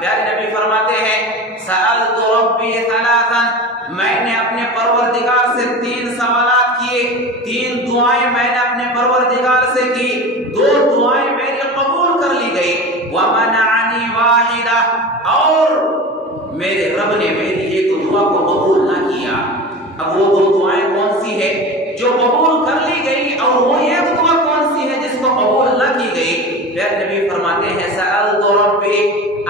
پیارے نبی فرماتے ہیں سألت ربی ثلاثا، میں نے اپنے پروردگار سے 3 سوالات کیے، 3 دعائیں میں نے اپنے پروردگار سے کی، 2 دعائیں میری قبول کر لی گئی، ومنعنی واحدہ، اور میرے رب نے میری ایک دعا کو قبول نہ کیا۔ اب وہ 2 دعائیں کون سی ہے جو قبول کر لی گئی، اور وہ ایک دعا کون سی ہے جس کو قبول نہ کی گئی؟ پیارے نبی فرماتے ہیں سألت ربی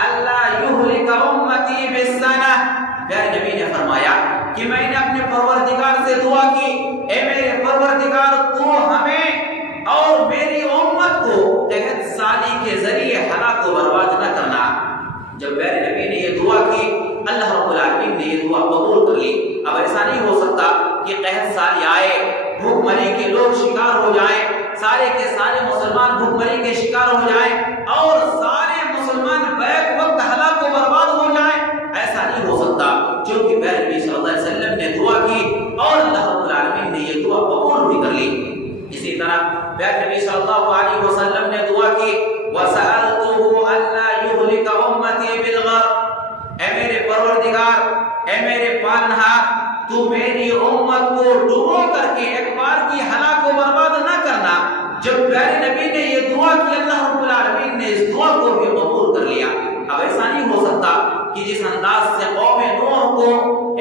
اللہ یہلک امتی بالسنہ، پیارے نبی نے فرمایا کہ میں نے اپنے پروردگار سے دعا کی، اے میرے پروردگار تو ہمیں اور میری امت کو 1 سالی کے ذریعے ہلاک و برباد نہ کرنا۔ جب پیارے نبی نے یہ دعا کی، اللہ رب العالمین نے یہ دعا قبول کر لی۔ اب ایسا نہیں ہو سکتا کہ قحط سال آئے، بھوک مری کے لوگ شکار ہو جائیں، سارے کے سارے مسلمان بھوک مری کے شکار ہو جائیں، اور سارے مسلمان بیک وقت ہلاک و برباد ہو جائیں، ایسا نہیں ہو سکتا، کیونکہ پیارے نبی صلی اللہ علیہ وسلم نے دعا کی اور اللہ رب العالمین نے یہ دعا قبول بھی کر لی۔ اسی طرح پیارے نبی صلی اللہ علیہ وسلم نے دعا کی وَسَأَلْتُهُ أَلَّا يُهْلِكَ أُمَّتِي بِالْغَرْقِ، اے میرے پروردگار، اے میرے پالنہار، تو میری امت کو ڈبو کر کے ایک بار کی ہلاک و برباد نہ کرنا۔ جب پیارے نبی نے یہ دعا کی، اللہ رب العالمین نے اس دعا کو بھی قبول کر لیا۔ اب ایسا نہیں ہو سکتا کہ جس انداز سے قوم نوح کو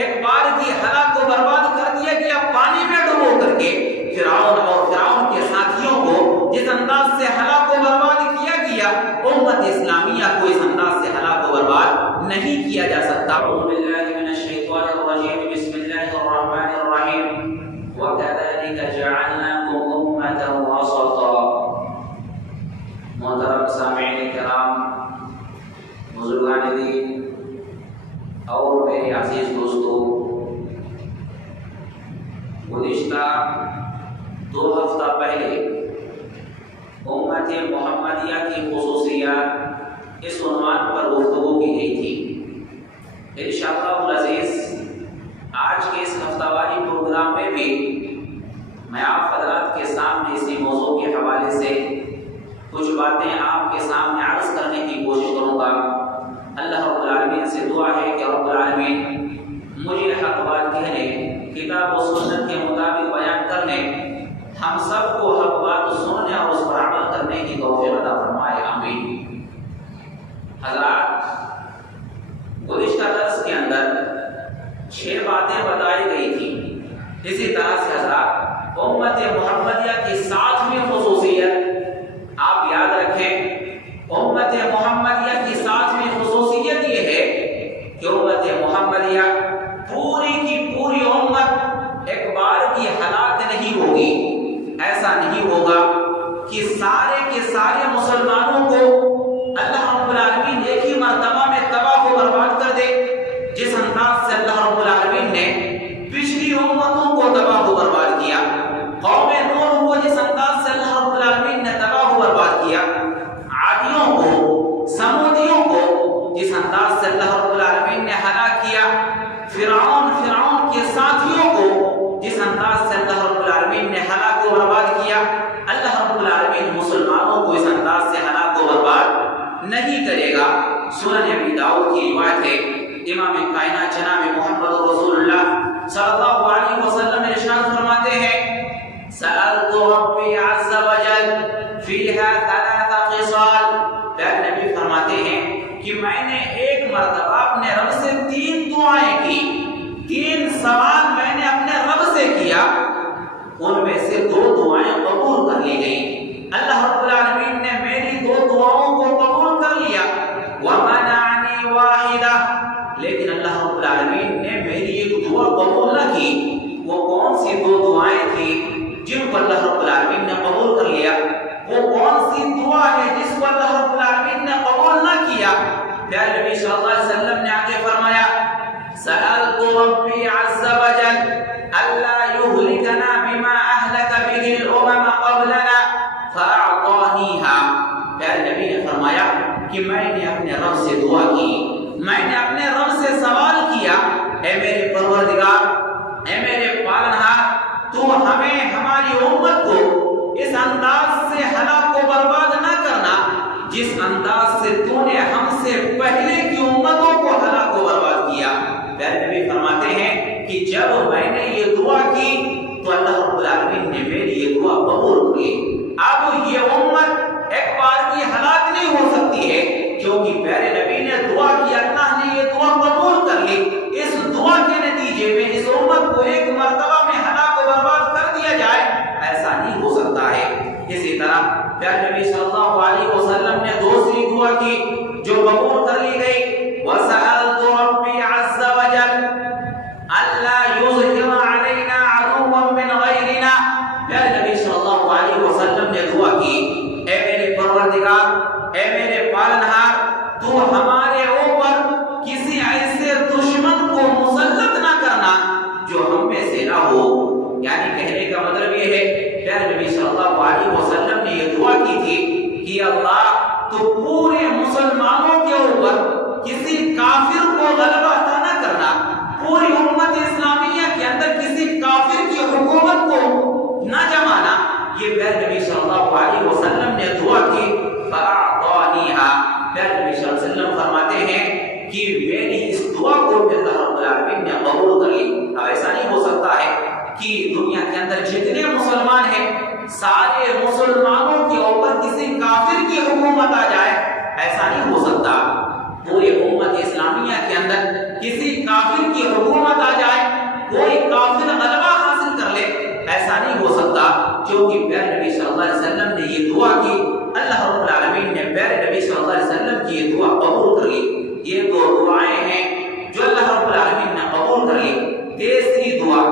ایک بار کی ہلاک و برباد کر دیا گیا پانی میں ڈبو کر کے، فرعون اور فرعون کے ساتھیوں کو جس انداز سے ہلاک و برباد کیا گیا، امت اسلامیہ کو اس انداز سے ہلاک و برباد نہیں کیا جا سکتا۔ اعوذ باللہ من الشیطان الرجیم، بسم اللہ الرحمن الرحیم، وَكَذَلِكَ جَعَلْنَاكُمْ أُمَّةً وَسَطًا۔ محترم سامعین کرام، بزرگان دین اور میرے عزیز دوستو، گزشتہ 2 ہفتہ پہلے امت محمدیہ کی خصوصیات اس عنوان پر گفتگو کی گئی تھی۔ انشاءاللہ العزیز آج کے اس ہفتہ واری پروگرام میں بھی میں آپ حضرات کے سامنے اسی موضوع کے حوالے سے کچھ باتیں آپ کے سامنے عرض کرنے کی کوشش کروں گا۔ اللہ رب العالمین سے دعا ہے کہ رب العالمین مجھے حق بات کہنے، کتاب و سنت کے مطابق بیان کرنے، ہم سب کو حق بات سننے اور اس پر عمل کرنے کی توفیق عطا فرمائے، آمین۔ حضرات، گزشتہ درس کے اندر 6 باتیں بتائی گئی تھی۔ اسی طرح سے حضرات، امت محمدیہ کی 7ویں خصوصیت آپ یاد رکھیں، امت محمدیہ کی 7ویں خصوصیت یہ ہے کہ امت محمدیہ پوری کی پوری امت ایک بار کی ہلاک نہیں ہوگی۔ ایسا نہیں ہوگا کہ سارے کے سارے مسلمانوں کو اللہ رب العالمین ایک ہی مرتبہ میں تباہ و برباد کر دے، جس انداز سے اللہ رب العالمین نے پچھلی امتوں کو تباہ و برباد کیا، قوم نوح کو جس انداز سے اللہ رب العالمین نے تباہ و برباد کیا، عادیوں کو، سمودیوں کو جس انداز سے اللہ رب العالمین نے ہلاک کیا، فرعون کے ساتھیوں کو جس انداز سے اللہ رب العالمین نے ہلاک و برباد کیا، اللہ رب العالمین مسلمانوں کو اس انداز سے ہلاک و برباد نہیں کرے گا۔ سنن ابی داؤد کی روایت ہے، امام کائنات جناب محمد رسول اللہ صلی اللہ علیہ وسلم ارشاد فرماتے ہیں سألت ربی عز وجل فیہا 3 خصال، پیارے نبی فرماتے ہیں کہ میں نے ایک مرتبہ اپنے رب سے 3 دعائیں کی، 3 سوال میں نے اپنے رب سے کیا، ان میں سے 2 دعائیں قبول کر لی گئیں۔ اللہ رب العالمین نے میری 2 دعاؤں کو قبول کر لیا، وَمَنَعَنِي وَاحِدَةً، لیکن اللہ رب العالمین نے میری ایک دعا قبول نہ کی۔ وہ کون سی 2 دعائیں تھیں جن کو اللہ رب العالمین نے قبول کر لیا؟ وہ کون سی دعا ہے جس کو اللہ رب العالمین نے قبول نہ کیا؟ پیارے نبی صلی اللہ علیہ وسلم نے آگے فرمایا سألت ربی عز وجل الا یہلکنا بما اہلک به الامم قبلنا فاعطانیها، پیارے نبی نے فرمایا کہ میں نے اپنے رب سے دعا کی، میں نے اپنے رب سے سوال کیا، اے میرے پروردگار، اے میرے پالنہار، تو ہمیں ہماری امت کو اس انداز سے ہلاک و برباد نہ کرنا جس انداز سے تو نے ہم سے پہلے کی کہ جب میں نے یہ دعا کی تو اللہ رب العالمین نے میری یہ دعا قبول کی۔ اب یہ امت ایک بار کی ہلاک نہیں ہو سکتی ہے، کیونکہ پیارے نبی نے دعا کی، اللہ نے یہ دعا قبول کر لی۔ اس دعا کے نتیجے میں اس امت کو ایک مرتبہ میں ہلاک و برباد کر دیا جائے، ایسا نہیں ہو سکتا ہے۔ اسی طرح پیارے نبی صلی اللہ علیہ وسلم نے دوسری دعا کی جو قبول کر لی گئی، وَسَأَلْتُ رَبِّي عَزَّ وَجَلَّ أَلَّا يُظْهِرَ عَلَيْنَا عَدُوًّا مِّنْ غَيْرِنَا۔ پیارے نبی صلی اللہ علیہ وسلم نے دعا کی، اے میرے پروردگار، اے میرے پالنہار، تو ہمارے اوپر کسی ایسے دشمن کو مسلط نہ کرنا جو ہم میں سے نہ ہو۔ یعنی کہنے کا مطلب یہ ہے، پیارے نبی صلی اللہ علیہ وسلم نے یہ دعا کی تھی کہ اللہ تو پورے مسلمانوں کے اوپر کسی کافر کو غلبہ عطا نہ کرنا، پوری امت اسلامیہ کے اندر کسی کافر کی حکومت کو نہ جمانا۔ یہ پیارے نبی صلی اللہ علیہ وسلم نے دعا کی، فَأَعْطَانِيهَا۔ پیارے نبی صلی اللہ علیہ وسلم فرماتے ہیں کہ میری اس دعا کو اللہ رب العالمین نے قبول کر لی۔ اب ایسا نہیں ہو سکتا ہے کہ دنیا کے اندر جتنے مسلمان ہیں سارے مسلمانوں کے اوپر کسی کافر کی حکومت آ جائے، ایسا نہیں ہو سکتا۔ پوری امت اسلامیہ کے اندر کسی کافر کی حکومت آ جائے، کوئی کافر غلبہ حاصل کر لے، ایسا نہیں ہو سکتا، کیونکہ پیارے نبی صلی اللہ علیہ وسلم نے یہ دعا کی، اللہ رب العالمین نے پیارے نبی صلی اللہ علیہ وسلم کی یہ دعا قبول کر لی۔ یہ دو دعائیں ہیں جو اللہ رب العالمین نے قبول کر لی۔ تیسری دعا،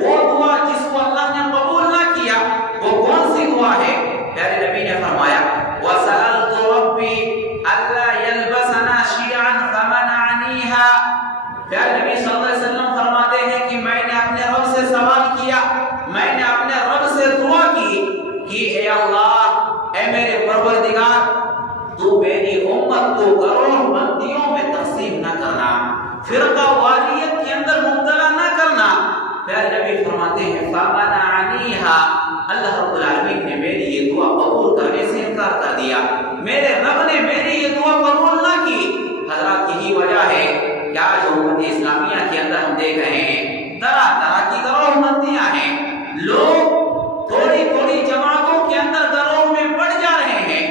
وہ دعا جس کو اللہ نے قبول نہ کیا، وہ کون سی دعا ہے؟ پیارے نبی نے فرمایا، وَسَأَلْتُ رَبِّي أَلَّا يَلْبَسَنَا شِيَعًا فَمَنَعَنِيهَا۔ پیارے نبی صلی اللہ علیہ وسلم فرماتے ہیں کہ میں نے اپنے رب سے سوال کیا، میں نے اپنے رب سے دعا کی کہ اے اللہ، اے میرے پروردگار، تو میری امت کو گروہ بندیوں میں تقسیم نہ کرنا، فرقہ واریت کے اندر مبتلا نہ کرنا۔ پیارے نبی فرماتے ہیں فَمَنَعَنِيهَا۔ اللہ رب العالمین نے میری یہ دعا قبول کرنے سے انکار کر دیا، میرے رب نے میری یہ دعا قبول نہ کی۔ حضرات یہی وجہ ہے کہ آج امت اسلامیہ کے اندر ہم دیکھ رہے ہیں طرح طرح کی گروہ بندیاں ہیں، لوگ تھوڑی تھوڑی جماعتوں کے اندر گروہ میں بڑھ جا رہے ہیں۔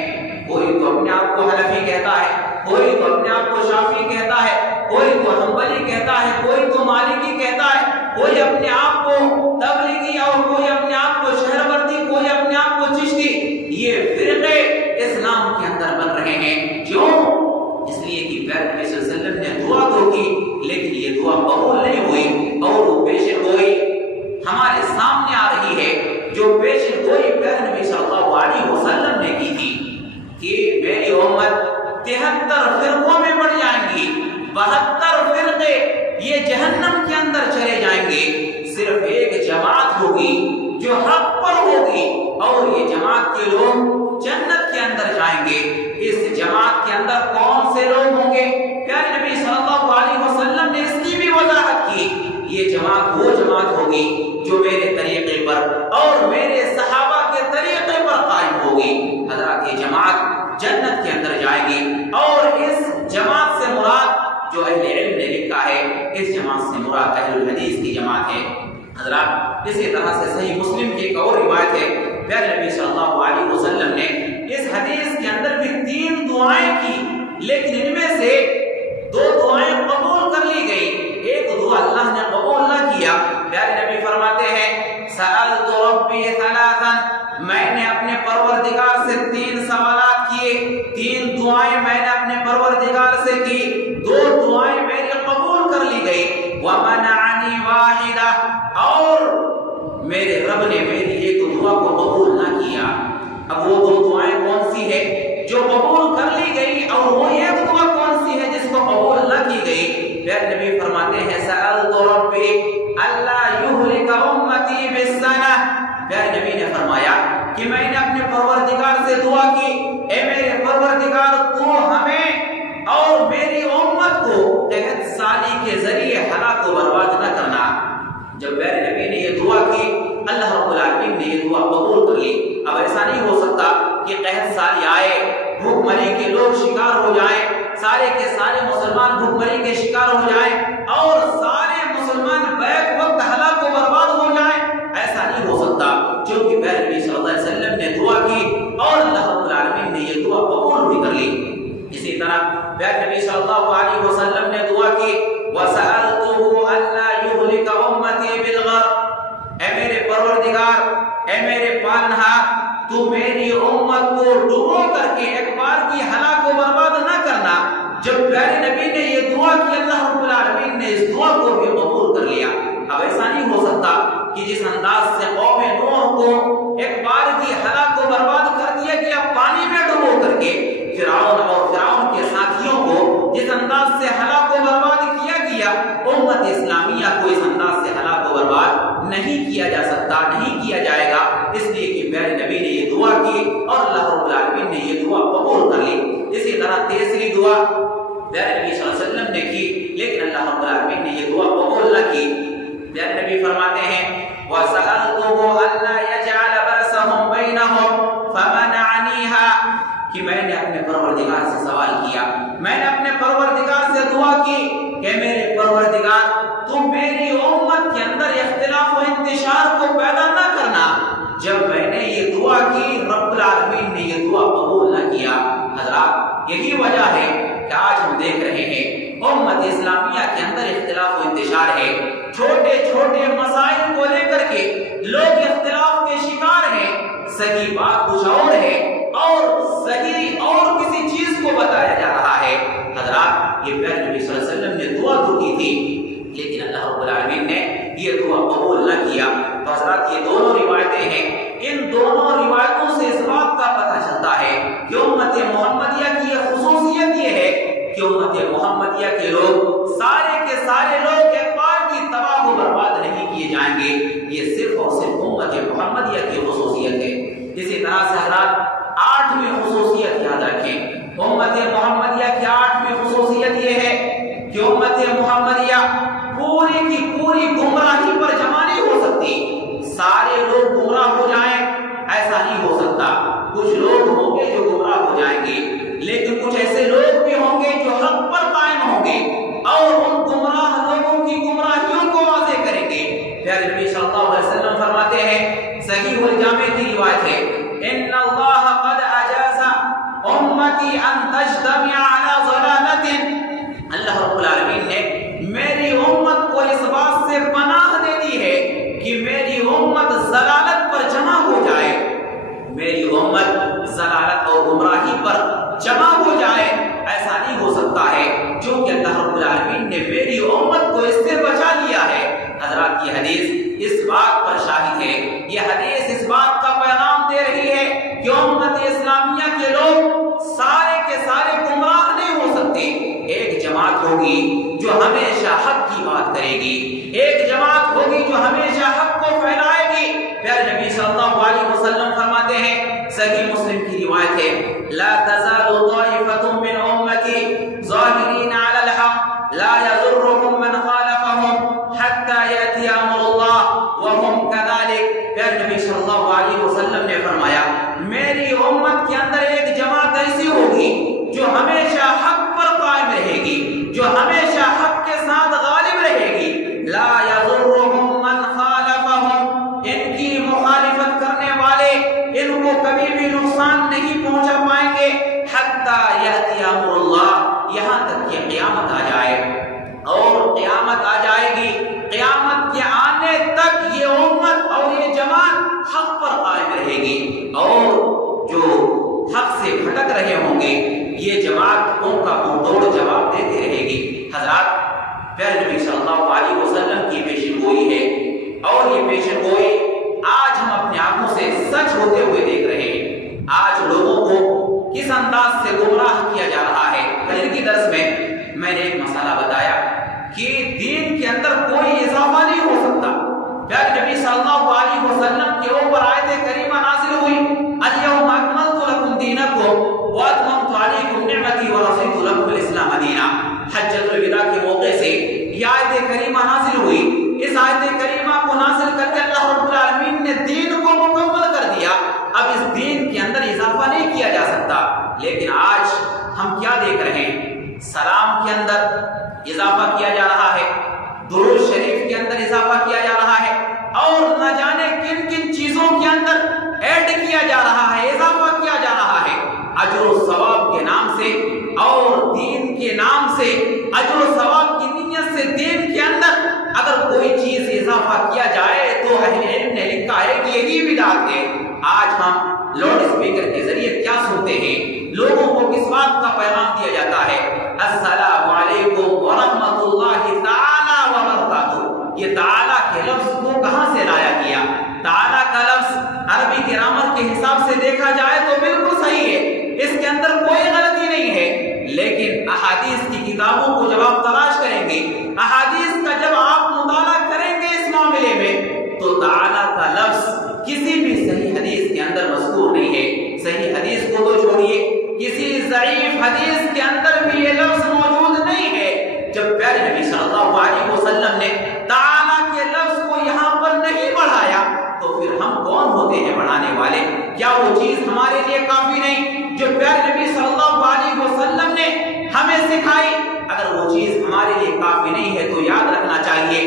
کوئی تو اپنے آپ کو حنفی کہتا ہے، کوئی تو اپنے آپ کو شافعی کہتا ہے، کوئی تو حنبلی کہتا ہے، کوئی تو مالکی کہتا ہے، کوئی اپنے آپ کو تبلیغی اور کوئی اپنے آپ کو شہروردی، کوئی اپنے آپ کو چشتی۔ یہ فرقے اسلام کے اندر بن رہے ہیں، کیوں؟ اس لیے کہ پیارے نبی صلی اللہ علیہ وسلم نے دعا تو کی، لیکن یہ دعا قبول نہیں ہوئی، اور وہ پیشن گوئی ہمارے سامنے آ رہی ہے، جو پیشن گوئی پیارے نبی صلی اللہ علیہ وسلم نے کی تھی کہ میری امت 73 فرقوں میں بڑھ جائیں گی، 72 فرقے یہ جہنم کے اندر چلے جائیں گے، صرف ایک جماعت ہوگی جو حق پر ہوگی، اور یہ جماعت کے لوگ جنت کے اندر جائیں گے۔ اس جماعت کے اندر کون سے لوگ ہوں گے؟ پیارے نبی صلی اللہ علیہ وسلم نے اس کی بھی وضاحت کی، یہ جماعت وہ جماعت ہوگی جو میرے طریقے پر اور میرے صحابہ کے طریقے پر قائم ہوگی۔ حضرات یہ جماعت جنت کے اندر جائے گی، اور اس جماعت سے مراد جو اہل علم نے لکھا ہے، اس جماعت سے مراد اہل الحدیث کی جماعت ہے۔ حضرات اسی طرح سے صحیح مسلم کی ایک اور روایت ہے، پیارے نبی صلی اللہ علیہ وسلم نے اس حدیث کے اندر بھی 3 دعائیں کی، لیکن ان میں سے 2 دعائیں قبول کر لی گئی، ایک دعا اللہ نے قبول نہ کیا۔ پیارے نبی فرماتے ہیں سألت ربی ثلاثا، میں نے اپنے پروردگار سے 3 سوالات کیے، 3 دعائیں میں نے اپنے پروردگار سے کی، 2 دعائیں میری قبول کر لی گئی، ومنعنی واحدہ، اور میرے رب نے میری ایک دعا کو قبول نہ کیا۔ اب وہ 2 دعائیں کون سی ہے جو قبول کر لی گئی، اور وہ ایک دعا کون سی ہے جس کو قبول نہ کی گئی؟ پیارے نبی فرماتے ہیں سألت ربی اللہ یہلک امتی بالسنہ۔ پیارے نبی نے فرمایا کہ میں نے اپنے پروردگار سے دعا کی، اے میرے پروردگار، تو ہمیں اور میری امت کو 1 سالی کے ذریعے ہلاک و برباد نہ کرنا۔ جب پیارے نبی نے یہ دعا کی، اللہ رب العالمین نے یہ دعا قبول کر لی۔ اب ایسا نہیں ہو سکتا کہ قحط سالی آئے، بھوک مری کے لوگ شکار ہو جائیں، سارے کے سارے مسلمان بھوک مری کے شکار ہو جائیں، اور سارے مسلمان مسلمان بیک وقت ہلاک و برباد ہو جائیں؟ ایسا نہیں ہو سکتا، کیونکہ پیارے نبی صلی اللہ علیہ وسلم نے دعا کی اور اللہ رب العالمین نے یہ دعا قبول بھی کر لی۔ اسی طرح پیارے نبی صلی اللہ علیہ وسلم نے دعا کی وَسَأَلْتُهُ أَلَّا يُهْلِكَ أُمَّتِي بِالْغَرْقِ، اے میرے پروردگار، اے میرے پالنہار، تو میری امت کو ڈبو کر کے ایک بار کی ہلاک و برباد نہ کرنا۔ جب پیارے نبی نے یہ دعا کی، اللہ رب العالمین نے اس دعا کو بھی قبول کر لیا۔ اب ایسا نہیں ہو سکتا کہ جس انداز سے قوم نوح کو ایک بار کی ہلاک و برباد کر دیا گیا پانی میں ڈبو کر کے، فرعون اور فرعون کے ساتھیوں کو جس انداز سے ہلاک و برباد کیا گیا، امت اسلامیہ کو اس انداز سے ہلاک و برباد نہیں کیا جا سکتا، نہیں کیا جائے گا، اس لیے کہ پیارے نبی نے یہ دعا کی اور اللہ رب العالمین نے یہ دعا قبول کر لی۔ اسی طرح تیسری دعا پیارے نبی صلی اللہ علیہ وسلم نے کی، لیکن اللہ رب العالمین نے یہ دعا قبول نہ کی۔ پیارے نبی فرماتے ہیں وَسَأَلْتُهُ أَلَّا يَجْعَلَ بَأْسَهُمْ بَيْنَهُمْ فَمَنَعَنِيهَا، کہ میں نے اپنے پروردگار سے سوال کیا، میں نے اپنے پروردگار سے دعا کی کہ میرے پروردگار تو میری امت کے اندر اختلاف و انتشار کو پیدا نہ کرنا۔ جب میں نے یہ دعا کی، رب العالمین نے یہ دعا قبول نہ کیا۔ حضرات، یہی وجہ ہے کہ آج ہم دیکھ رہے ہیں امت اسلامیہ کے اندر اختلاف و انتشار ہے، چھوٹے چھوٹے مسائل کو لے کر کے لوگ اختلاف کے شکار ہیں، صحیح بات کچھ اور ہے اور صحیح اور کسی چیز کو بتایا جا رہا ہے۔ حضرات، یہ پیارے نبی صلی اللہ علیہ وسلم نے دعا تو کی تھی، لیکن اللہ رب العالمین نے یہ دعا قبول نہ کیا۔ تو حضرات، یہ دونوں روایتیں ہیں، ان دونوں روایتوں سے اس بات کا پتہ چلتا ہے کہ امت محمدیہ کی یہ خصوصیت یہ ہے کہ امت محمدیہ کے لوگ سارے کے سارے لوگ ایک بار کی تباہ و برباد نہیں کیے جائیں گے، یہ صرف اور صرف امت محمدیہ کی خصوصیت ہے۔ اسی طرح سے حضرات، 8ویں خصوصیت یاد رکھیں، امت محمدیہ کی 8ویں خصوصیت یہ ہے کہ امت محمدیہ پوری کی پوری گمراہی پر جمع نہیں ہو سکتی۔ سارے لوگ گمراہ ہو جائیں ایسا نہیں ہو سکتا، کچھ لوگ ہوں گے جو گمراہ ہو جائیں گے، لیکن کچھ ایسے لوگ بھی ہوں گے جو حق پر قائم ہوں گے اور ان گمراہ لوگوں کی گمراہیوں کو واضح کریں گے۔ پیارے نبی صلی اللہ علیہ وسلم فرماتے ہیں، صحیح الجامع کی روایت ہے، ان اللہ قد اجاز امتی ان تجتمع علی ضلالۃ، اللہ رب العالمین نے میری امت کو اس بات سے پناہ دے دی ہے کہ میری امت ضلالت پر جمع ہو جائے، میری امت ضلالت اور گمراہی پر جمع ہو جائے، ایسا نہیں ہو سکتا ہے، کیونکہ اللہ رب العالمین نے میری امت کو اس سے بچا لیا ہے۔ حضرات، یہ حدیث اس بات پر شاہد ہے، یہ حدیث اس بات کا پیغام دے رہی ہے کہ امت اسلامیہ کے لوگ سارے کے سارے گمراہ نہیں ہو سکتے۔ ایک جماعت ہوگی جو ہمیشہ حق کی بات کرے گی، ایک جماعت ہوگی جو ہمیشہ حق کو پھیلائے گی۔ پیارے نبی صلی اللہ علیہ وسلم فرماتے ہیں، صحیح مسلم کی روایت ہے، لا تزال طائفة من امتی ظاہرین علی الحق لا یضرهم من خالفهم حتی یأتی امر اللہ وهم كذلك۔ پیارے نبی صلی اللہ علیہ وسلم نے فرمایا، میری امت کے اندر ایک جماعت ایسی ہوگی جو ہمیشہ حق پر قائم رہے گی، جو ہمیشہ حق کے ساتھ غالب رہے گی، لا یضرهم من خالفهم، ان کی مخالفت کرنے والے ان کو کبھی بھی نقصان نہیں پہنچا پائیں گے، حتی یأتی امر اللہ، یہاں تک کہ قیامت آ جائے، اور قیامت آ جائے گی، قیامت کے آنے تک یہ امت اور یہ جماعت حق پر قائم رہے گی، اور جو حق سے بھٹک رہے ہوں گے یہ جماعت ان کا منہ توڑ جواب دیتے رہے گی۔ حضرات، پیارے نبی صلی اللہ علیہ وسلم کی پیشن گوئی ہے، اور یہ پیشن گوئی آج ہم اپنے آنکھوں سے سچ ہوتے ہوئے دیکھ رہے ہیں۔ آج لوگوں کو کس انداز سے گمراہ کیا جا رہا ہے۔ کل کی درس میں نے ایک مسئلہ بتایا کہ دین کے اندر کوئی اضافہ نہیں ہو سکتا۔ پیارے نبی صلی اللہ علیہ وسلم کے اوپر آیت کریمہ نازل ہوئی، الیوم اکملت لکم دینکم واتممت علیکم نعمتی ورضیت لکم الاسلام دینا۔ حجۃ الوداع کے موقع سے یہ آیت کریمہ نازل ہوئی، اس آیت کریمہ کو نازل کر کے اللہ رب العالمین نے دین کو مکمل کر دیا، اب اس دین کے اندر اضافہ نہیں کیا جا سکتا۔ لیکن آج ہم کیا دیکھ رہے ہیں؟ سلام کے اندر اضافہ کیا جا رہا ہے، درود شریف کے اندر اضافہ کیا جا رہا ہے اور نہ جانے کن کن چیزوں کے اندر ایڈ کیا جا رہا ہے، اضافہ کیا جا رہا ہے، اجر و ثواب کے نام سے اور دین کے نام سے، اجر و ثواب کی نیت سے دین کے اندر اگر کوئی چیز اضافہ کیا جائے تو اہل علم نے لکھا ہے کہ یہی بدعت ہے۔ آج ہم لاؤڈ اسپیکر کے ذریعے کیا سنتے ہیں؟ لوگوں کو کس بات کا پیغام دیا جاتا ہے؟ السلام علیکم ورحمۃ اللہ تعالی وبرکاتہ۔ یہ تعالی کے لفظ کو کہاں سے لایا گیا؟ تعالی کا لفظ عربی گرامر کے حساب سے دیکھا جائے تو بالکل صحیح ہے، اس کے اندر کوئی غلطی نہیں ہے، لیکن احادیث کی کتابوں کو جب آپ تلاش کریں گے، احادیث کا جب آپ مطالعہ کریں گے اس معاملے میں، تو تعالی کا لفظ کسی بھی صحیح حدیث کے اندر مذکور نہیں ہے۔ صحیح حدیث کو تو چھوڑیے، کسی ضعیف حدیث کے اندر بھی یہ لفظ موجود نہیں ہے۔ جب پیارے نبی صلی اللہ علیہ وسلم نے تعالی کے لفظ کو یہاں پر نہیں بڑھایا تو پھر ہم کون ہوتے ہیں بڑھانے والے؟ کیا وہ چیز ہمارے لیے کافی نہیں جو پیارے نبی صلی اللہ علیہ وسلم نے ہمیں سکھائی؟ اگر وہ چیز ہمارے لیے کافی نہیں ہے تو یاد رکھنا چاہیے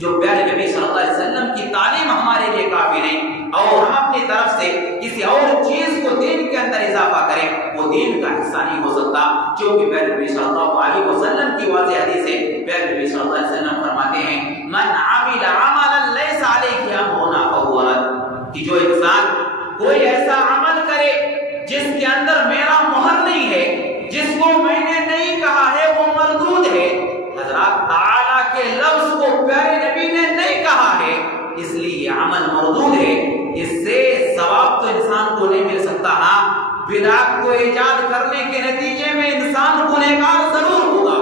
جو پیارے نبی صلی اللہ علیہ وسلم کی تعلیم ہمارے لیے کافی نہیں اور ہم اپنی طرف سے کسی اور چیز کو دین کے اندر اضافہ کریں، وہ دین کا حصہ نہیں ہو سکتا، کیونکہ پیارے نبی صلی اللہ علیہ وسلم کی واضح حدیث ہے۔ پیارے نبی صلی اللہ علیہ وسلم فرماتے ہیں من عمل عملا لیس علیہ امرنا فہو رد، کہ جو انسان کوئی ایسا عمل کرے جس کے اندر میرا مہر نہیں ہے، جس کو میں نے نہیں کہا ہے، وہ مردود ہے۔ حضرات تعالیٰ کے لفظ کو پیارے نبی نے نہیں کہا ہے، اس لیے یہ عمل مردود ہے، اس سے ثواب تو انسان کو نہیں مل سکتا۔ ہاں، بدعت کو ایجاد کرنے کے نتیجے میں انسان گنہگار ضرور ہوگا۔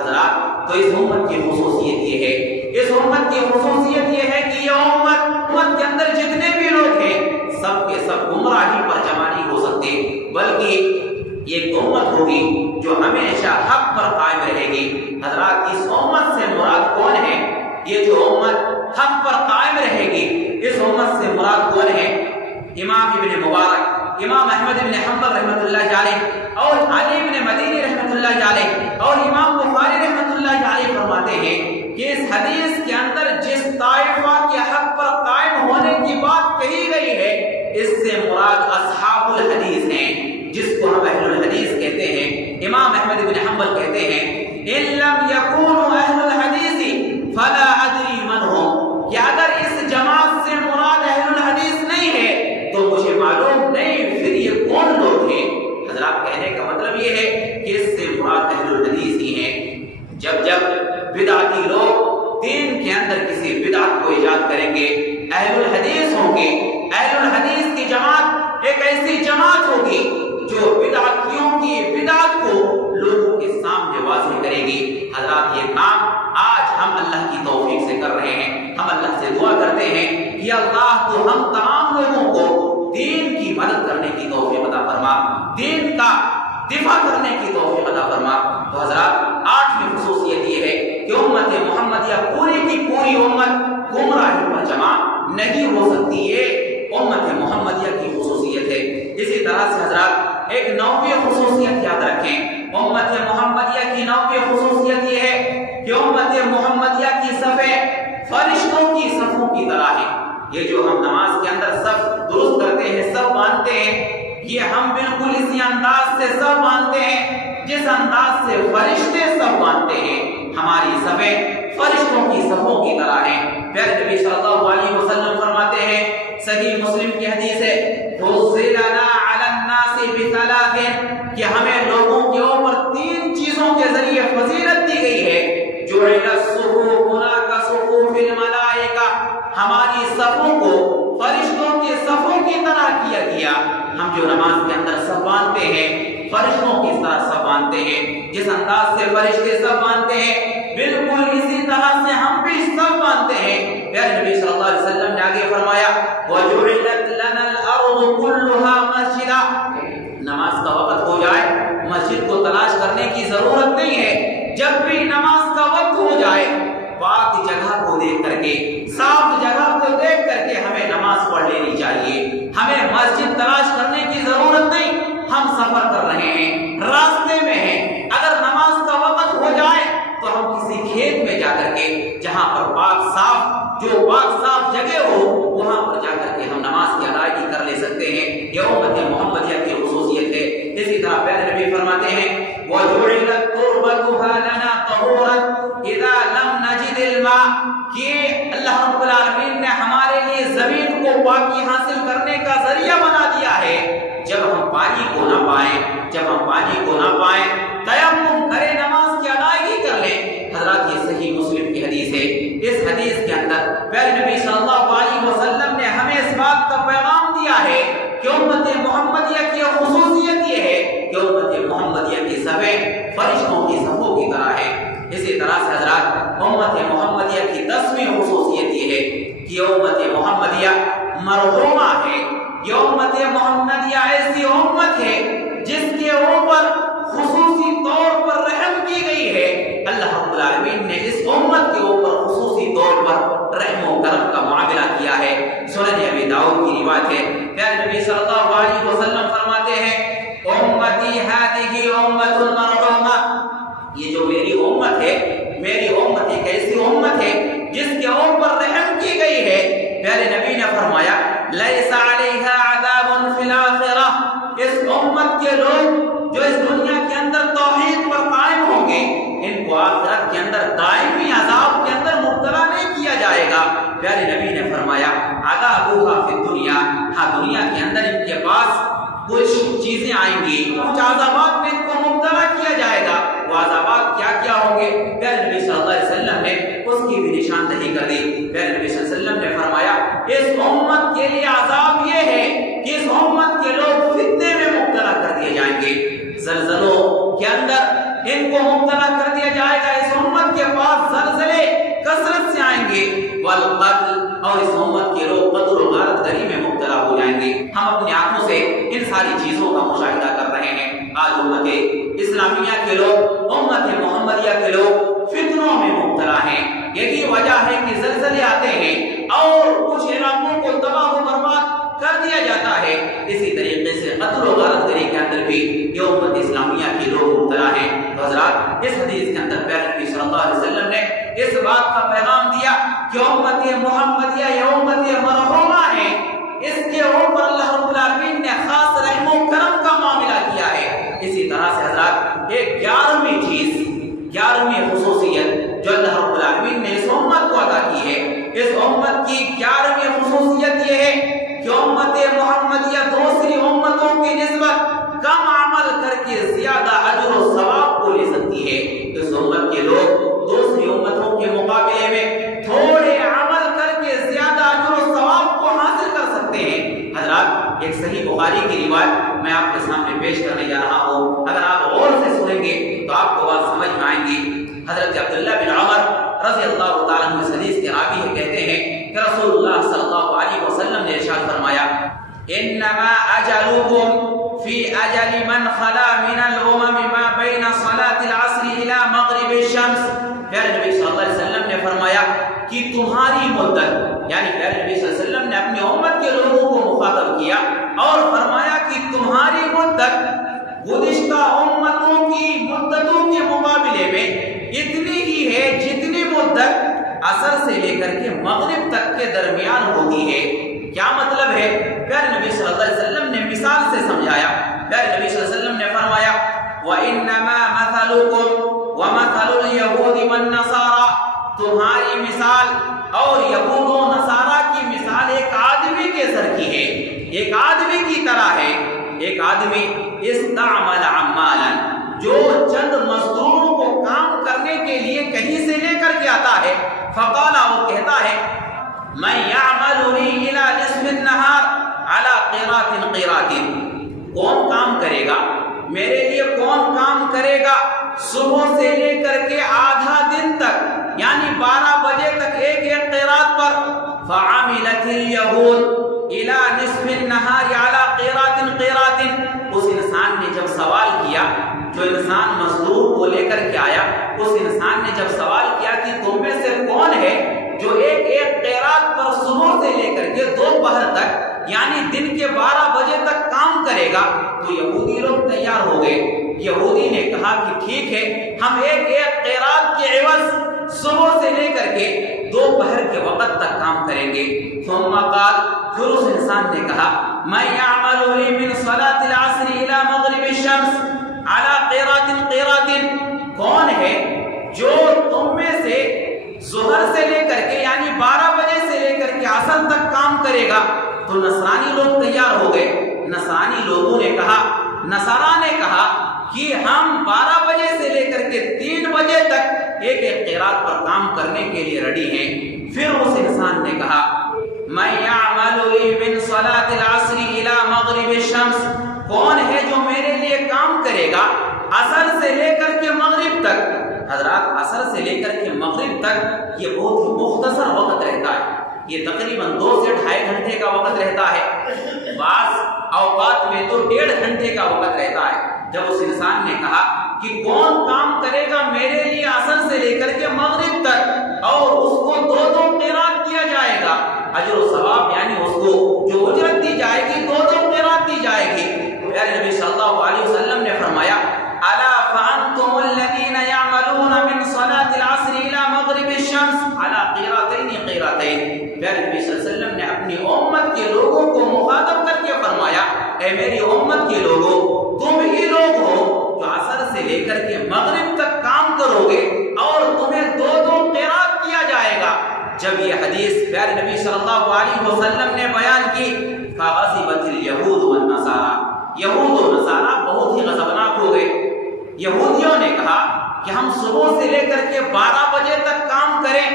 حضرات تو اس امت کی خصوصیت یہ ہے، اس امت کی خصوصیت یہ ہے کہ یہ امت کے اندر جتنے بھی لوگ ہیں سب کے سب گمراہی پر جمع نہیں ہو سکتے، بلکہ ایک امت ہوگی جو ہمیشہ حق پر قائم رہے گی۔ حضرات اس امت سے مراد کون ہے؟ یہ جو امت حق پر قائم رہے گی، اس امت سے مراد کون ہے؟ امام ابن مبارک، امام احمد ابن حنبل رحمۃ اللہ علیہ اور علی ابن مدینی رحمۃ اللہ علیہ اور امام بخاری رحمۃ اللہ علیہ فرماتے ہیں کہ اس حدیث کے اندر جس طائفہ کے حق پر قائم ہونے کی بات کہی گئی ہے، اس سے مراد اصحاب الحدیث ہیں، جس کو ہم اہل الحدیث کہتے ہیں۔ امام احمد بن حنبل کہتے ہیں ان لم یکونوا اہل الحدیث فلا ادری من هم، کہ اگر اس جماعت سے مراد اہل الحدیث نہیں ہے تو مجھے معلوم نہیں پھر یہ کون لوگ ہیں۔ حضرات کہنے کا مطلب یہ ہے کہ اس سے مراد اہل الحدیث ہی ہیں۔ جب جب بدعتی لوگ دین کے اندر کسی بدعت کو ایجاد کریں گے، اہل الحدیث ہوں گے، اہل الحدیث کی جماعت ایک ایسی جماعت ہوگی جو بدعتیوں کی بدعت کو لوگوں کے سامنے واضح کرے گی۔ حضرات یہ کام آج ہم اللہ کی توفیق سے کر رہے ہیں۔ ہم اللہ سے دعا کرتے ہیں کہ اللہ تو ہم تمام لوگوں کو دین کی مدد کرنے کی توفیق عطا فرما، دین کا دفاع کرنے کی توفیق عطا فرما۔ تو حضرات آٹھویں خصوصیت یہ ہے کہ امت محمدیہ پوری کی پوری امت گمراہی پر جمع نہیں ہو سکتی، یہ امت محمدیہ کی خصوصیت ہے۔ اسی طرح سے حضرات ایک نویں خصوصیت یاد رکھیں، امت محمدیہ کی نویں خصوصیت یہ ہے کہ امت محمدیہ کی صفیں فرشتوں کی صفوں کی طرح ہیں۔ یہ جو ہم نماز کے اندر صف درست کرتے ہیں، صف باندھتے ہیں، یہ ہم بالکل اسی انداز سے صف باندھتے ہیں جس انداز سے فرشتے صف باندھتے ہیں۔ ہماری صفیں فرشتوں کی صفوں کی طرح ہیں۔ پیارے نبی صلی اللہ علیہ وسلم فرماتے ہیں، صحیح مسلم کی حدیث ہے، فضلنا علی الناس بثلاث، کہ ہمیں لوگوں کے اوپر تین چیزوں کے ذریعے فضیلت دی گئی ہے۔ جعل الصفوف کصفوف الملائکہ، ہماری صفوں کو فرشتوں کے صفوں کی طرح کیا گیا۔ ہم جو نماز کے اندر صف باندھتے ہیں فرشتوں کی طرح صف باندھتے ہیں، جس انداز سے فرشتے صف باندھتے ہیں بالکل اسی طرح سے ہم بھی صف باندھتے ہیں۔ پیارے نبی صلی اللہ علیہ وسلم نے آگے فرمایا وَجُعِلَتْ لَنَا الْأَرْضُ كُلُّهَا مَسْجِدًا، نماز کا وقت ہو جائے مسجد کو تلاش کرنے کی ضرورت نہیں ہے، جب بھی نماز کا وقت ہو جائے پاک جگہ کو دیکھ کر کے، صاف جگہ کو دیکھ کر کے ہمیں نماز پڑھ لینی چاہیے۔ ہمیں مسجد تلاش کرنے کی ضرورت نہیں، ہم سفر کر رہے ہیں، راستے میں ہیں، اگر نماز کا وقت ہو جائے تو ہم کسی کھیت میں جا کر کے جہاں پر جو پاک صاف جگہ ہو وہاں پر جا کر کے ہم نماز کی ادائیگی کر لے سکتے ہیں. یہ امت محمدیہ کی خصوصیت ہے. اسی طرح پیارے نبی فرماتے ہیں وَجُعِلَتْ تُرْبَتُهَا لَنَا طَهُورًا إِذَا لَمْ نَجِدِ الْمَاءَ کہ اللہ رب العالمین نے ہمارے لیے زمین کو پاکی حاصل کرنے کا ذریعہ بنا دیا ہے. جب ہم پانی کو نہ پائیں تیمم کریں, نماز کی ادائیگی کر لیں. حضرات یہ صحیح مسلم کی حدیث ہے. اس حدیث کے اندر پیارے نبی صلی اللہ علیہ وسلم نے ہمیں اس بات کا پیغام دیا ہے کہ امت محمدیہ کی خصوصیت یہ ہے کہ امت محمدیہ کی صفیں فرشتوں کی صفوں کی طرح ہے. اسی طرح سے حضرات امت محمدیہ کی 10ویں خصوصیت یہ ہے کہ امت محمدیہ مرحومہ ہے. یہ امت محمدیہ ایسی امت ہے جس کے اوپر خصوصی طور پر رحم کی گئی ہے. اللہ رب العالمین نے اس امت کے اوپر خصوصی طور پر رحم و کرم کا معاملہ کیا ہے. سنن ابی داؤد کی روایت ہے, پیارے نبی صلی اللہ علیہ وسلم فرماتے ہیں امتی ہذہ امت مرحومہ, یہ جو میری امت ہے, میری امت ایک ایسی امت ہے جس کے اوپر رحم کی گئی ہے. پیارے نبی نے فرمایا لیس علیہا عذاب فی الآخرہ, اس امت کے لوگ جو اس دنیا کے اندر توحید پر قائم ہوں گے ان کو آخرت کے اندر دائمی عذاب کے اندر مبتلا نہیں کیا جائے گا. پیارے نبی نے فرمایا عذابها فی الدنیا, ہاں دنیا کے اندر ان کے پاس کچھ چیزیں آئیں گی, کچھ عذابات میں ان کو مبتلا کیا جائے گا. وہ عذابات کیا کیا ہوں گے؟ پیارے نبی صلی اللہ علیہ وسلم نے اس کی بھی نشاندہی کر دی. پیارے نبی صلی اللہ علیہ وسلم نے فرمایا اس امت کے لیے عذاب یہ ہے کہ اس امت کے لوگ فتنے میں مبتلا کر دیے جائیں گے, زلزلوں کے اندر ان کو مبتلا کر دیا جائے گا. اس امت کے پاس زلزلے کثرت سے آئیں گے, والقتل, اور اس امت کے لوگ قتل و غارت گری میں مبتلا ہو جائیں گے. ہم اپنی آنکھوں سے ان ساری چیزوں کا مشاہدہ کر رہے ہیں. آج امت اسلامیہ کے لوگ, امت محمدیہ کے لوگ فتنوں میں مبتلا ہیں. یہی وجہ ہے کہ زلزلے آتے ہیں اور کچھ علاقوں کو تباہ و برباد کر دیا جاتا ہے. اسی طریقے سے قتل و غارت گری کے اندر بھی یہ امت اسلامیہ کے لوگ مبتلا ہیں. حضرات اس حدیث کے اندر پیارے نبی صلی اللہ علیہ وسلم نے اس بات کا پیغام دیا کہ امت محمدیہ یہ امت مرحومہ ہے, اس کے اوپر اللہ رب العالمین نے خاص رحم و کرم کا معاملہ کیا ہے. اسی طرح سے حضرات ایک 11ویں چیز, 11ویں خصوصیت جو اللہ رب العالمین نے اس امت کو عطا کی ہے, اس امت کی 11ویں خصوصیت یہ ہے کہ امت محمدیہ دوسری امتوں کی نسبت کم عمل کر کے زیادہ اجر و ثواب کو لے سکتی ہے. اس امت کے لوگ دوسری امتوں کے مقابلے میں تھوڑے عمل کر کے زیادہ اجر و ثواب کو حاصل کر سکتے ہیں. حضرات ایک صحیح بخاری کی روایت میں آپ کے سامنے پیش کرنے جا رہا ہوں. اگر آپ غور سے سنیں گے تو آپ کو بات سمجھ میں آئیں گی. حضرت عبداللہ بن عمر رضی اللہ تعالیٰ عنہ اس حدیث کے راوی ہے, کہتے ہیں کہ رسول اللہ صلی اللہ علیہ وسلم نے ارشاد فرمایا انما اجلکم فی اجل من خلا من الامم ما بین صلاة العصر الى مغرب الشمس. پیارے نبی صلی اللہ علیہ وسلم نے فرمایا کہ تمہاری مدت, یعنی پیارے نبی صلی اللہ علیہ وسلم نے اپنی امت کے لوگوں کو مخاطب کیا اور فرمایا کہ تمہاری مدت گزشتہ امتوں کی مدتوں کے مقابلے میں اتنی ہی ہے جتنی مدت عصر سے لے کر کے مغرب تک کے درمیان ہوتی ہے. کیا مطلب ہے؟ پیارے نبی صلی اللہ علیہ وسلم نے مثال سے سمجھایا. پیارے نبی صلی اللہ علیہ وسلم نے فرمایا وَإِنَّمَا مَثَلُكُمْ وَمَثَلُ الْيَهُودِ وَالنَّصَارَى, تمہاری مثال اور یہود و نصارہ کی مثال ایک آدمی کے سر کی ہے, ایک آدمی کی طرح ہے. ایک آدمی استعمل عمالا, جو چند مزدوروں کو کام کرنے کے لیے کہیں سے لے کر کے آتا ہے, فقالا, وہ کہتا ہے من یعمل لی الی نصف النہار علی قیرات قیرات, کون کام کرے گا میرے لیے, کون کام کرے گا صبح سے لے کر کے آدھا دن تک, یعنی 12 بجے تک ایک ایک قیرات پر. فعملت الیہود الی نصف النہار علی قیرات قیرات, اس انسان نے جب سوال کیا, جو انسان مزدور کو لے کر کے آیا, اس انسان نے جب سوال کیا کہ تم میں سے کون ہے جو ایک ایک قیرات پر صبح سے لے کر کے دوپہر تک یعنی دن کے 12 بجے تک کام کرے گا, تو یہودی لوگ تیار ہو گئے. یہودی نے کہا کہ ٹھیک ہے, ہم ایک ایک قیرات کے عوض صبح سے سے لے کر کے دوپہر کے وقت تک کام کریں گے. ثم قال، پھر اس انسان نے کہا، من يعمل لي من صلاة العصر الى مغرب الشمس على قيرات، کون ہے جو تم میں سے ظہر سے لے کر کے یعنی 12 بجے سے لے کر کے عصر تک کام کرے گا؟ تو نصرانی لوگ تیار ہو گئے. نصرانی لوگوں نے کہا، نصارا نے کہا کہ ہم 12 بجے سے لے کر کے 3 بجے تک ایک ایک قرات پر کام کرنے کے لیے ریڈی ہیں. پھر اس انسان نے کہا، من يعمل لي من صلاة العصر الى مغرب الشمس، کون ہے جو میرے لیے کام کرے گا عصر سے لے کر کے مغرب تک؟ حضرات عصر سے لے کر کے مغرب تک یہ بہت ہی مختصر وقت رہتا ہے. یہ تقریباً 2 سے 2.5 گھنٹے کا وقت رہتا ہے. بعض اوقات میں تو 1.5 گھنٹے کا وقت رہتا ہے. جب اس انسان نے کہا کہ کون کام کرے گا میرے لیے عصر سے لے کر کے مغرب تک اور اس کو 2 قرات دیا جائے گا، اجر و ثواب یعنی اس کو جو اجرت دی جائے گی 2 قرات دی جائے گی. پیارے نبی صلی اللہ علیہ وسلم نے فرمایا، الا فانتم الذين يعملون من صلاة العصر الى مغرب الشمس على قيرتين. پیارے نبی صلی اللہ علیہ وسلم نے اپنی امت کے لوگوں کو مخاطب کر کے فرمایا، اے میری امت کے لوگوں، تم ہی لوگ ہو جو عصر سے لے کر کے مغرب تک کام کرو گے اور تمہیں 2 قرات دیا جائے گا. جب یہ حدیث پیارے نبی صلی اللہ علیہ وسلم نے بیان کی، فغضبت اليهود والنصارى، یہود و نصارہ بہت ہی غضبناک ہو گئے. یہودیوں نے کہا کہ ہم صبح سے لے کر کے 12 بجے تک کام کریں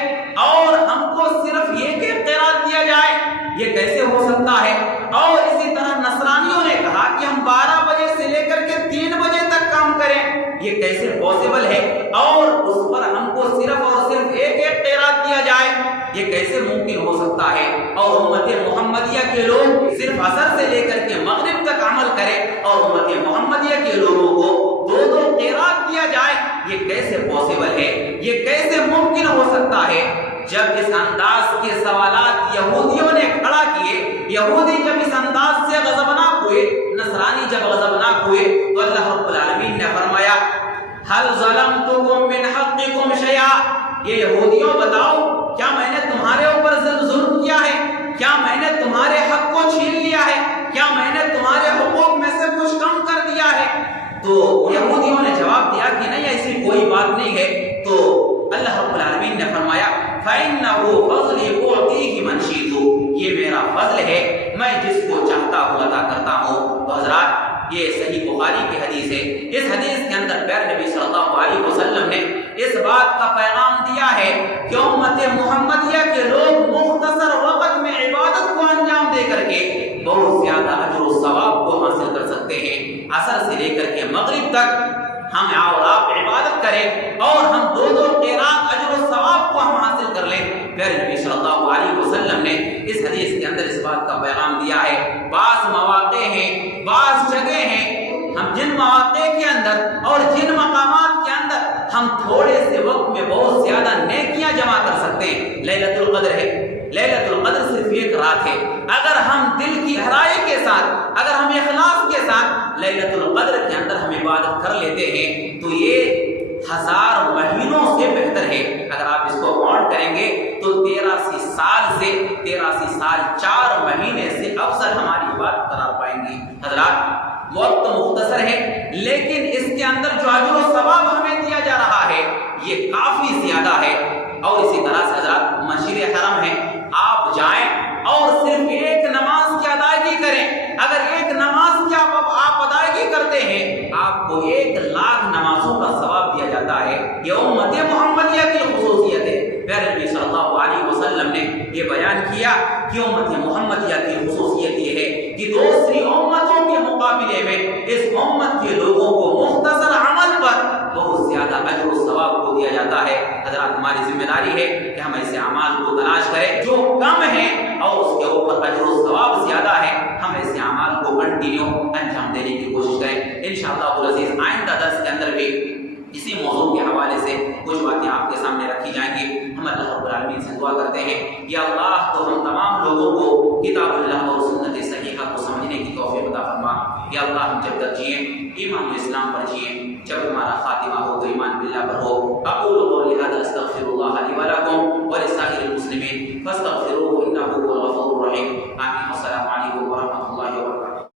اور ہم کو صرف ایک قرات دیا جائے، یہ کیسے ہو سکتا ہے؟ اور اسی طرح نصرانیوں نے کہا کہ ہم 12 بجے سے لے کر کے 3 بجے تک کام کریں، یہ کیسے پاسبل ہے؟ اور اس پر ہم کو صرف اور صرف ایک قرات دیا جائے، یہ کیسے ممکن ہو سکتا ہے؟ اور امت محمدیہ کے لوگ صرف عصر سے لے کر کے مغرب تک عمل کریں اور امت محمدیہ کے لوگوں کو 2 قرات دیا جائے، یہ کیسے پاسبل ہے؟ یہ کیسے ممکن ہو سکتا ہے؟ جب اس انداز کے سوالات یہودیوں نے کھڑا کیے، یہودی جب اس انداز سے غضبناک ہوئے، نصرانی جب غضبناک ہوئے، تو اللہ رب العالمین نے فرمایا، هل ظلمتکم من حقکم شیئا، یہ یہودیوں بتاؤ کیا میں نے تمہارے اوپر ظلم کیا ہے؟ کیا میں نے تمہارے حق کو چھین لیا ہے؟ کیا میں نے تمہارے حقوق میں سے کچھ کم کر دیا ہے؟ تو یہودیوں نے جواب دیا کہ نہیں، ایسی کوئی بات نہیں ہے. تو اللہ رب العالمین نے فرمایا، فَإِنَّهُ فَضْلِي أُعْطِيهِ مَنْ شِئْتُ، یہ میرا فضل ہے، میں جس کو چاہتا ہوں عطا کرتا ہوں. تو حضرات یہ صحیح بخاری کی حدیث ہے. اس حدیث کے اندر پیارے نبی صلی اللہ علیہ وسلم نے اس بات کا پیغام دیا ہے کہ امت محمدیہ کے لوگ مختصر وقت میں عبادت کو انجام دے کر کے بہت زیادہ اجر و ثواب کو حاصل کر سکتے ہیں. عصر سے لے کر کے مغرب تک ہم اور آپ عبادت کریں اور ہم 2 قرات اجر و ثواب کو ہم حاصل کر لیں. پیارے نبی صلی اللہ علیہ وسلم نے اس حدیث کے اندر اس بات کا پیغام دیا ہے. بعض مواقع ہیں، بعض جگہ ہیں، ہم جن مواقع کے اندر اور جن مقامات کے اندر ہم تھوڑے سے وقت میں بہت زیادہ نیکیاں جمع کر سکتے ہیں. لیلۃ القدر ہے، لیلۃ القدر صرف 1 رات ہے. اگر ہم دل کی گہرائی کے ساتھ، اگر ہم اخلاص کے ساتھ لیلۃ القدر کے اندر ہم عبادت کر لیتے ہیں تو یہ 1000 مہینوں سے بہتر ہے. اگر آپ اس کو کاؤنٹ کریں گے تو 83 سال سے 83 سال 4 مہینے سے افضل ہماری عبادت قرار پائیں گی. حضرات وقت مختصر ہے لیکن اس کے اندر جو اجر و ثواب ہمیں دیا جا رہا ہے یہ کافی زیادہ ہے. اور اسی طرح سے حضرات مسجد حرم ہے، آپ جائیں اور صرف 1 نماز کی ادائیگی کریں. اگر 1 نماز کی آپ ادائیگی کرتے ہیں آپ کو 1 لاکھ نمازوں کا ثواب دیا جاتا ہے. یہ امت محمدیہ کی خصوصیت ہے. پیارے نبی صلی اللہ علیہ وسلم نے یہ بیان کیا کہ امت محمدیہ کی خصوصیت یہ ہے کہ دوسری امتوں کے مقابلے میں اس امت کے لوگوں کو مختصر عمل پر بہت زیادہ اجر و ثواب کو دیا جاتا ہے. حضرات ہماری ذمہ داری ہے کہ ہم ایسے اعمال کو تلاش کریں جو کم ہیں اور اس کے اوپر اجر و ثواب زیادہ ہے. ہم ایسے اعمال کو کنٹینیو انجام دینے کی کوشش کریں. انشاءاللہ العزیز آئندہ درس کے اندر بھی اسی موضوع کے حوالے سے کچھ باتیں آپ کے سامنے رکھی جائیں گی. ہم اللہ رب العالمین سے دعا کرتے ہیں یا اللہ تو ہم تمام لوگوں کو کتاب اللہ اور سنت صحیحہ کو سمجھنے کی توفیق عطا فرما. یا اللہ ہم جب تک جئیں ایمان و اسلام پر جئیں، جب ہمارا خاتمہ ہو تو ایمان باللہ پر ہو. اقول قولی ھذا استغفر اللہ لی ولکم فاستغفروه انه هو الغفور الرحیم.